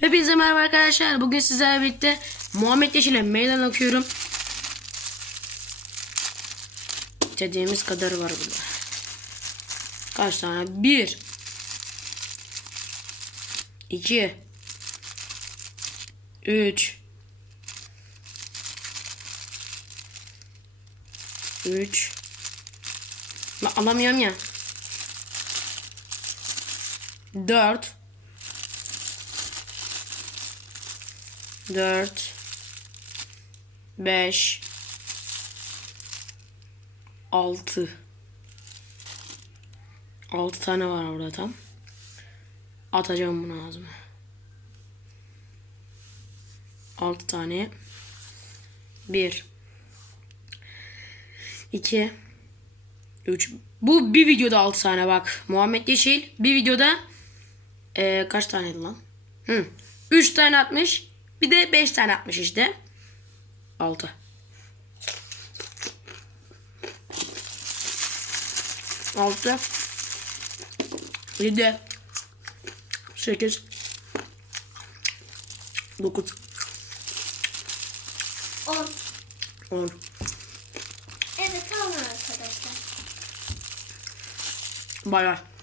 Hepinize merhaba arkadaşlar. Bugün sizlerle birlikte Muhammed Yeşil'e meydan okuyorum. İstediğimiz kadar var burada. Kaç tane? Bir. İki. Üç. Üç. Lan alamıyorum ya. Dört. 4 5 6 6 tane var orada tam. Atacağım bunu ağzıma. 6 tane. 1 2 3 Bu bir videoda 6 tane bak. Muhammed Yeşil bir videoda eee, kaç taneydi lan? Hı. 3 tane atmış. Bir de 5 tane atmış işte. 6. Altı. Yedi. Sekiz. Dokuz. 10. On. Evet tamam arkadaşlar. Bay bay.